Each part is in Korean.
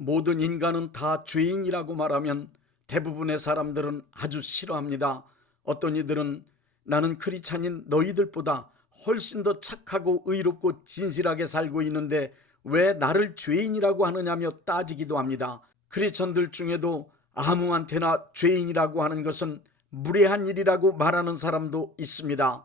모든 인간은 다 죄인이라고 말하면 대부분의 사람들은 아주 싫어합니다. 어떤 이들은 나는 크리스찬인 너희들보다 훨씬 더 착하고 의롭고 진실하게 살고 있는데 왜 나를 죄인이라고 하느냐며 따지기도 합니다. 크리스천들 중에도 아무한테나 죄인이라고 하는 것은 무례한 일이라고 말하는 사람도 있습니다.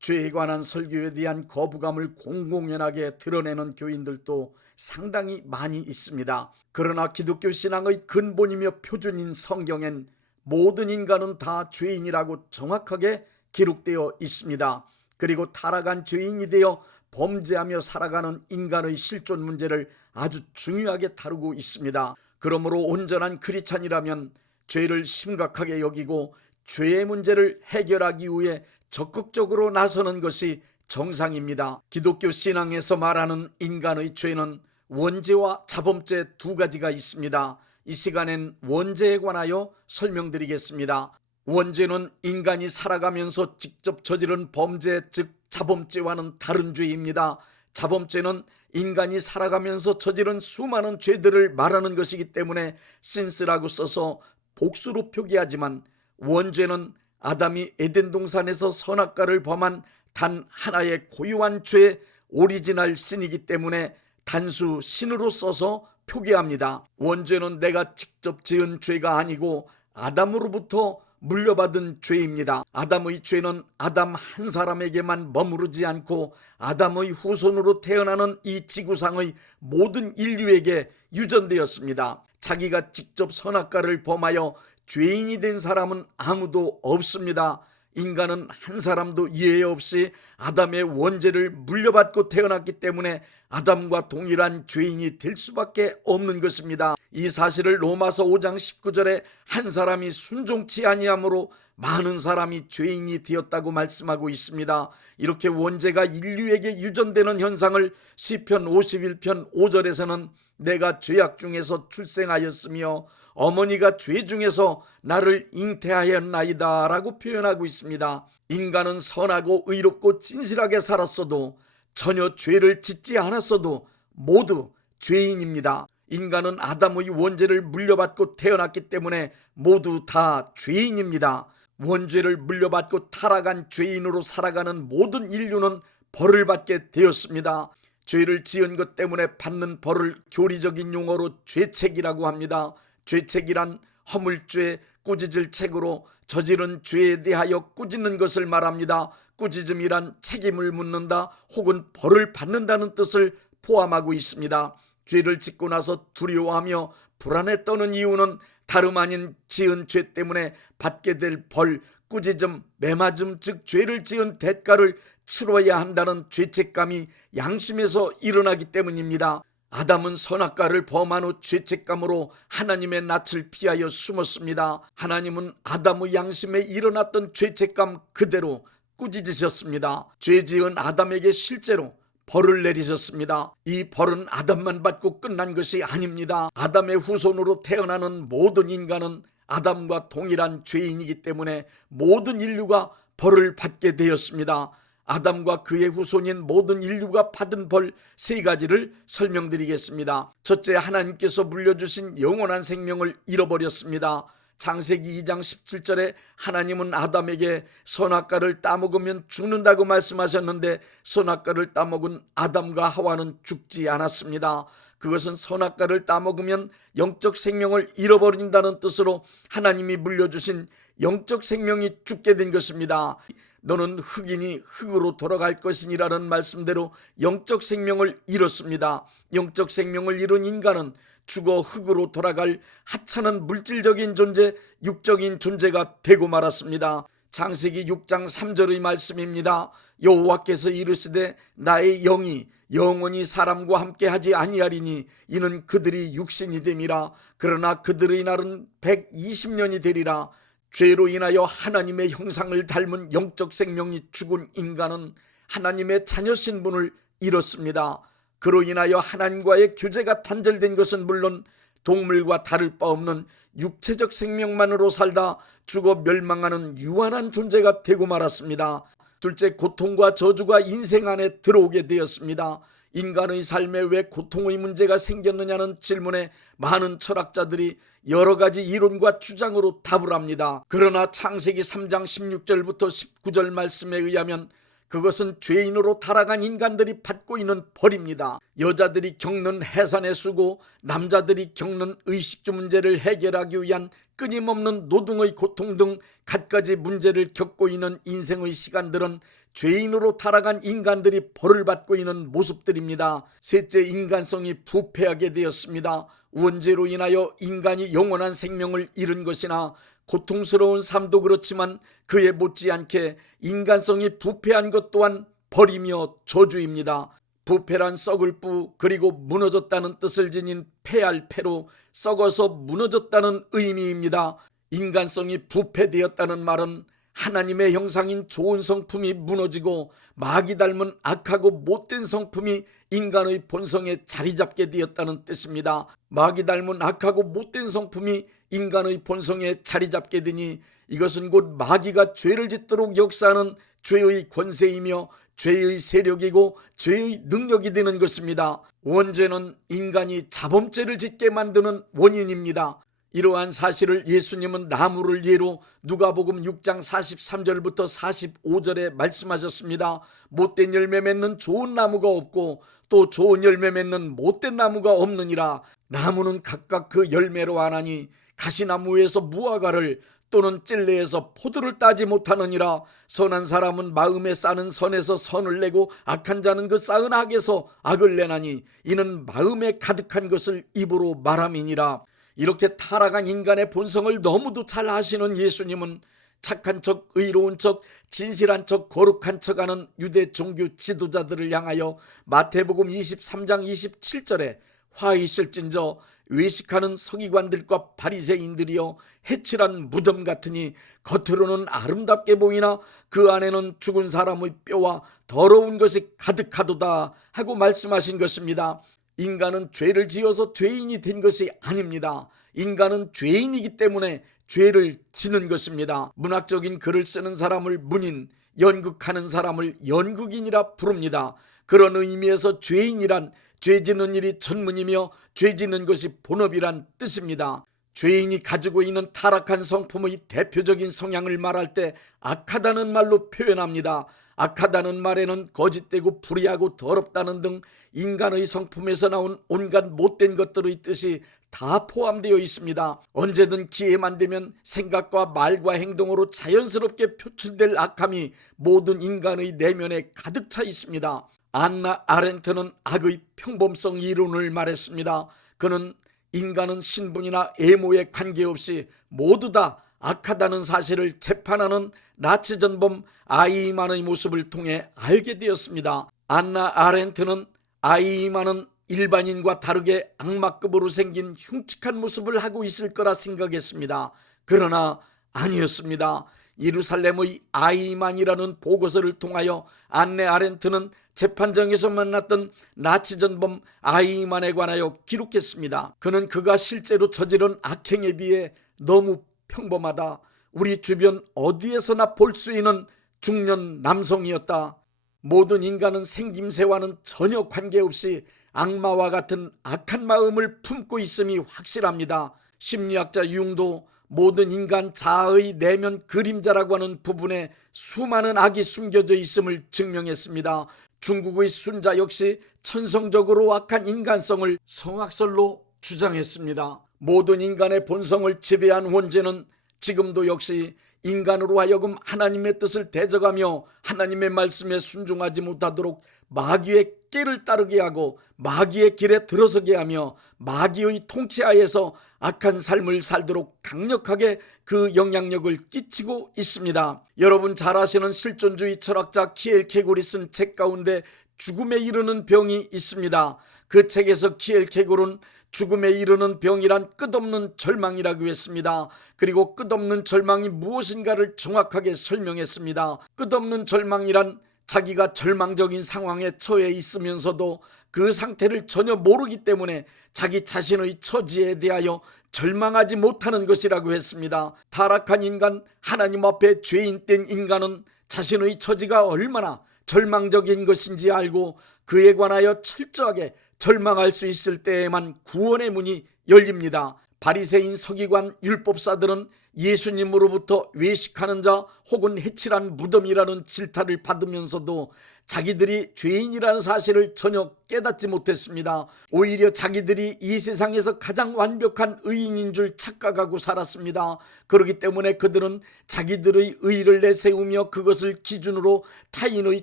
죄에 관한 설교에 대한 거부감을 공공연하게 드러내는 교인들도 상당히 많이 있습니다. 그러나 기독교 신앙의 근본이며 표준인 성경엔 모든 인간은 다 죄인이라고 정확하게 기록되어 있습니다. 그리고 타락한 죄인이 되어 범죄하며 살아가는 인간의 실존 문제를 아주 중요하게 다루고 있습니다. 그러므로 온전한 크리스찬이라면 죄를 심각하게 여기고 죄의 문제를 해결하기 위해 적극적으로 나서는 것이 정상입니다. 기독교 신앙에서 말하는 인간의 죄는 원죄와 자범죄 두 가지가 있습니다. 이 시간엔 원죄에 관하여 설명드리겠습니다. 원죄는 인간이 살아가면서 직접 저지른 범죄, 즉 자범죄와는 다른 죄입니다. 자범죄는 인간이 살아가면서 저지른 수많은 죄들을 말하는 것이기 때문에 신스라고 써서 복수로 표기하지만, 원죄는 아담이 에덴 동산에서 선악과를 범한 단 하나의 고유한 죄, 오리지널 신이기 때문에 단수 신으로 써서 표기합니다. 원죄는 내가 직접 지은 죄가 아니고 아담으로부터 물려받은 죄입니다. 아담의 죄는 아담 한 사람에게만 머무르지 않고 아담의 후손으로 태어나는 이 지구상의 모든 인류에게 유전되었습니다. 자기가 직접 선악과를 범하여 죄인이 된 사람은 아무도 없습니다. 인간은 한 사람도 예외 없이 아담의 원죄를 물려받고 태어났기 때문에 아담과 동일한 죄인이 될 수밖에 없는 것입니다. 이 사실을 로마서 5장 19절에 한 사람이 순종치 아니함으로 많은 사람이 죄인이 되었다고 말씀하고 있습니다. 이렇게 원죄가 인류에게 유전되는 현상을 시편 51편 5절에서는 내가 죄악 중에서 출생하였으며 어머니가 죄 중에서 나를 잉태하였나이다 라고 표현하고 있습니다. 인간은 선하고 의롭고 진실하게 살았어도, 전혀 죄를 짓지 않았어도 모두 죄인입니다. 인간은 아담의 원죄를 물려받고 태어났기 때문에 모두 다 죄인입니다. 원죄를 물려받고 타락한 죄인으로 살아가는 모든 인류는 벌을 받게 되었습니다. 죄를 지은 것 때문에 받는 벌을 교리적인 용어로 죄책이라고 합니다. 죄책이란 허물죄, 꾸짖을 책으로 저지른 죄에 대하여 꾸짖는 것을 말합니다. 꾸짖음이란 책임을 묻는다 혹은 벌을 받는다는 뜻을 포함하고 있습니다. 죄를 짓고 나서 두려워하며 불안에 떠는 이유는 다름 아닌 지은 죄 때문에 받게 될 벌, 꾸짖음, 매맞음, 즉 죄를 지은 대가를 치러야 한다는 죄책감이 양심에서 일어나기 때문입니다. 아담은 선악과를 범한 후 죄책감으로 하나님의 낯을 피하여 숨었습니다. 하나님은 아담의 양심에 일어났던 죄책감 그대로 꾸짖으셨습니다. 죄 지은 아담에게 실제로 벌을 내리셨습니다. 이 벌은 아담만 받고 끝난 것이 아닙니다. 아담의 후손으로 태어나는 모든 인간은 아담과 동일한 죄인이기 때문에 모든 인류가 벌을 받게 되었습니다. 아담과 그의 후손인 모든 인류가 받은 벌 세 가지를 설명드리겠습니다. 첫째, 하나님께서 물려주신 영원한 생명을 잃어버렸습니다. 창세기 2장 17절에 하나님은 아담에게 선악과를 따먹으면 죽는다고 말씀하셨는데 선악과를 따먹은 아담과 하와는 죽지 않았습니다. 그것은 선악과를 따먹으면 영적 생명을 잃어버린다는 뜻으로 하나님이 물려주신 영적 생명이 죽게 된 것입니다. 너는 흙이니 흙으로 돌아갈 것이니라는 말씀대로 영적 생명을 잃었습니다. 영적 생명을 잃은 인간은 죽어 흙으로 돌아갈 하찮은 물질적인 존재, 육적인 존재가 되고 말았습니다. 창세기 6장 3절의 말씀입니다. 여호와께서 이르시되 나의 영이 영원히 사람과 함께 하지 아니하리니 이는 그들이 육신이 됨이라. 그러나 그들의 날은 120년이 되리라. 죄로 인하여 하나님의 형상을 닮은 영적 생명이 죽은 인간은 하나님의 자녀 신분을 잃었습니다. 그로 인하여 하나님과의 교제가 단절된 것은 물론 동물과 다를 바 없는 육체적 생명만으로 살다 죽어 멸망하는 유한한 존재가 되고 말았습니다. 둘째, 고통과 저주가 인생 안에 들어오게 되었습니다. 인간의 삶에 왜 고통의 문제가 생겼느냐는 질문에 많은 철학자들이 여러 가지 이론과 주장으로 답을 합니다. 그러나 창세기 3장 16절부터 19절 말씀에 의하면 그것은 죄인으로 타락한 인간들이 받고 있는 벌입니다. 여자들이 겪는 해산의 수고, 남자들이 겪는 의식주 문제를 해결하기 위한 끊임없는 노동의 고통 등 갖가지 문제를 겪고 있는 인생의 시간들은 죄인으로 타락한 인간들이 벌을 받고 있는 모습들입니다. 셋째, 인간성이 부패하게 되었습니다. 원죄로 인하여 인간이 영원한 생명을 잃은 것이나 고통스러운 삶도 그렇지만 그에 못지않게 인간성이 부패한 것 또한 벌이며 저주입니다. 부패란 썩을 뿌 그리고 무너졌다는 뜻을 지닌 패할 패로 썩어서 무너졌다는 의미입니다. 인간성이 부패되었다는 말은 하나님의 형상인 좋은 성품이 무너지고 마귀 닮은 악하고 못된 성품이 인간의 본성에 자리 잡게 되었다는 뜻입니다. 마귀 닮은 악하고 못된 성품이 인간의 본성에 자리 잡게 되니 이것은 곧 마귀가 죄를 짓도록 역사하는 죄의 권세이며 죄의 세력이고 죄의 능력이 되는 것입니다. 원죄는 인간이 자범죄를 짓게 만드는 원인입니다. 이러한 사실을 예수님은 나무를 예로 누가복음 6장 43절부터 45절에 말씀하셨습니다. 못된 열매 맺는 좋은 나무가 없고 또 좋은 열매 맺는 못된 나무가 없느니라. 나무는 각각 그 열매로 아나니 가시나무에서 무화과를 또는 찔레에서 포도를 따지 못하느니라. 선한 사람은 마음에 싸는 선에서 선을 내고 악한 자는 그 쌓은 악에서 악을 내나니 이는 마음에 가득한 것을 입으로 말함이니라. 이렇게 타락한 인간의 본성을 너무도 잘 아시는 예수님은 착한 척, 의로운 척, 진실한 척, 거룩한 척하는 유대 종교 지도자들을 향하여 마태복음 23장 27절에 화 있을진저 외식하는 서기관들과 바리새인들이여 해칠한 무덤 같으니 겉으로는 아름답게 보이나 그 안에는 죽은 사람의 뼈와 더러운 것이 가득하도다 하고 말씀하신 것입니다. 인간은 죄를 지어서 죄인이 된 것이 아닙니다. 인간은 죄인이기 때문에 죄를 지는 것입니다. 문학적인 글을 쓰는 사람을 문인, 연극하는 사람을 연극인이라 부릅니다. 그런 의미에서 죄인이란 죄 짓는 일이 전문이며 죄 짓는 것이 본업이란 뜻입니다. 죄인이 가지고 있는 타락한 성품의 대표적인 성향을 말할 때 악하다는 말로 표현합니다. 악하다는 말에는 거짓되고 불의하고 더럽다는 등 인간의 성품에서 나온 온갖 못된 것들의 뜻이 다 포함되어 있습니다. 언제든 기회만 되면 생각과 말과 행동으로 자연스럽게 표출될 악함이 모든 인간의 내면에 가득 차 있습니다. 안나 아렌트는 악의 평범성 이론을 말했습니다. 그는 인간은 신분이나 외모에 관계없이 모두 다 악하다는 사실을 재판하는 나치 전범 아이만의 모습을 통해 알게 되었습니다. 안나 아렌트는 아이만은 일반인과 다르게 악마급으로 생긴 흉측한 모습을 하고 있을 거라 생각했습니다. 그러나 아니었습니다. 예루살렘의 아이만이라는 보고서를 통하여 안네 아렌트는 재판장에서 만났던 나치 전범 아이만에 관하여 기록했습니다. 그는 그가 실제로 저지른 악행에 비해 너무 평범하다. 우리 주변 어디에서나 볼 수 있는 중년 남성이었다. 모든 인간은 생김새와는 전혀 관계없이 악마와 같은 악한 마음을 품고 있음이 확실합니다. 심리학자 융도 모든 인간 자아의 내면 그림자라고 하는 부분에 수많은 악이 숨겨져 있음을 증명했습니다. 중국의 순자 역시 천성적으로 악한 인간성을 성악설로 주장했습니다. 모든 인간의 본성을 지배한 원죄는 지금도 역시 인간으로 하여금 하나님의 뜻을 대적하며 하나님의 말씀에 순종하지 못하도록 마귀의 꾀를 따르게 하고 마귀의 길에 들어서게 하며 마귀의 통치하에서 악한 삶을 살도록 강력하게 그 영향력을 끼치고 있습니다. 여러분 잘 아시는 실존주의 철학자 키엘케골이 쓴 책 가운데 죽음에 이르는 병이 있습니다. 그 책에서 키엘케골은 죽음에 이르는 병이란 끝없는 절망이라고 했습니다. 그리고 끝없는 절망이 무엇인가를 정확하게 설명했습니다. 끝없는 절망이란 자기가 절망적인 상황에 처해 있으면서도 그 상태를 전혀 모르기 때문에 자기 자신의 처지에 대하여 절망하지 못하는 것이라고 했습니다. 타락한 인간, 하나님 앞에 죄인된 인간은 자신의 처지가 얼마나 절망적인 것인지 알고 그에 관하여 철저하게 절망할 수 있을 때에만 구원의 문이 열립니다. 바리새인, 서기관, 율법사들은 예수님으로부터 외식하는 자 혹은 해칠한 무덤이라는 질타를 받으면서도 자기들이 죄인이라는 사실을 전혀 깨닫지 못했습니다. 오히려 자기들이 이 세상에서 가장 완벽한 의인인 줄 착각하고 살았습니다. 그렇기 때문에 그들은 자기들의 의를 내세우며 그것을 기준으로 타인의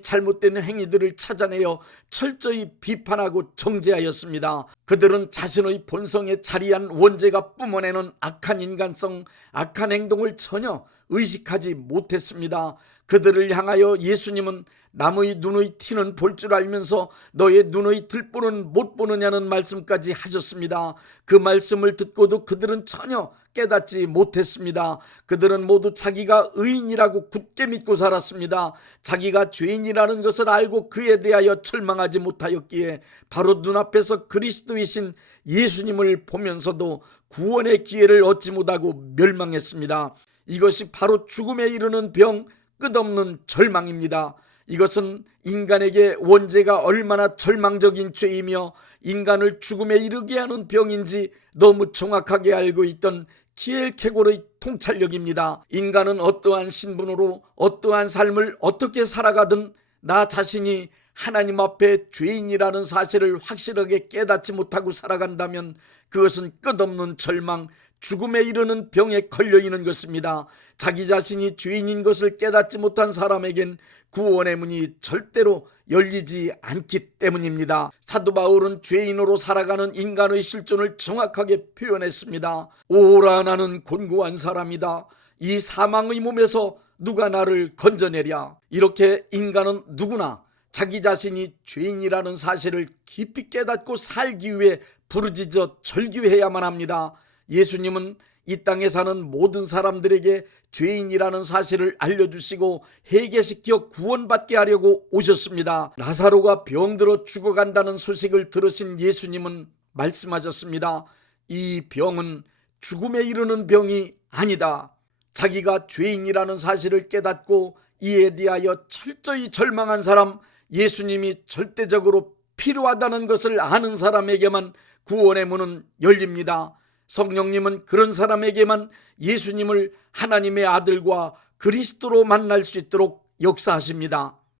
잘못된 행위들을 찾아내어 철저히 비판하고 정죄하였습니다. 그들은 자신의 본성에 자리한 원죄가 뿜어내는 악한 인간성, 악한 행동을 전혀 의식하지 못했습니다. 그들을 향하여 예수님은 남의 눈의 티는 볼 줄 알면서 너의 눈의 들보는 못 보느냐는 말씀까지 하셨습니다. 그 말씀을 듣고도 그들은 전혀 깨닫지 못했습니다. 그들은 모두 자기가 의인이라고 굳게 믿고 살았습니다. 자기가 죄인이라는 것을 알고 그에 대하여 절망하지 못하였기에 바로 눈앞에서 그리스도이신 예수님을 보면서도 구원의 기회를 얻지 못하고 멸망했습니다. 이것이 바로 죽음에 이르는 병, 끝없는 절망입니다. 이것은 인간에게 원죄가 얼마나 절망적인 죄이며 인간을 죽음에 이르게 하는 병인지 너무 정확하게 알고 있던 키엘케고르의 통찰력입니다. 인간은 어떠한 신분으로 어떠한 삶을 어떻게 살아가든 나 자신이 하나님 앞에 죄인이라는 사실을 확실하게 깨닫지 못하고 살아간다면 그것은 끝없는 절망, 죽음에 이르는 병에 걸려있는 것입니다. 자기 자신이 죄인인 것을 깨닫지 못한 사람에겐 구원의 문이 절대로 열리지 않기 때문입니다. 사도 바울은 죄인으로 살아가는 인간의 실존을 정확하게 표현했습니다. 오라, 나는 곤고한 사람이다. 이 사망의 몸에서 누가 나를 건져내랴. 이렇게 인간은 누구나 자기 자신이 죄인이라는 사실을 깊이 깨닫고 살기 위해 부르짖어 절규해야만 합니다. 예수님은 이 땅에 사는 모든 사람들에게 죄인이라는 사실을 알려주시고 회개시켜 구원받게 하려고 오셨습니다. 나사로가 병들어 죽어간다는 소식을 들으신 예수님은 말씀하셨습니다. 이 병은 죽음에 이르는 병이 아니다. 자기가 죄인이라는 사실을 깨닫고 이에 대하여 철저히 절망한 사람, 예수님이 절대적으로 필요하다는 것을 아는 사람에게만 구원의 문은 열립니다. 성령님은 그런 사람에게만 예수님을 하나님의 아들과 그리스도로 만날 수 있도록 역사하십니다.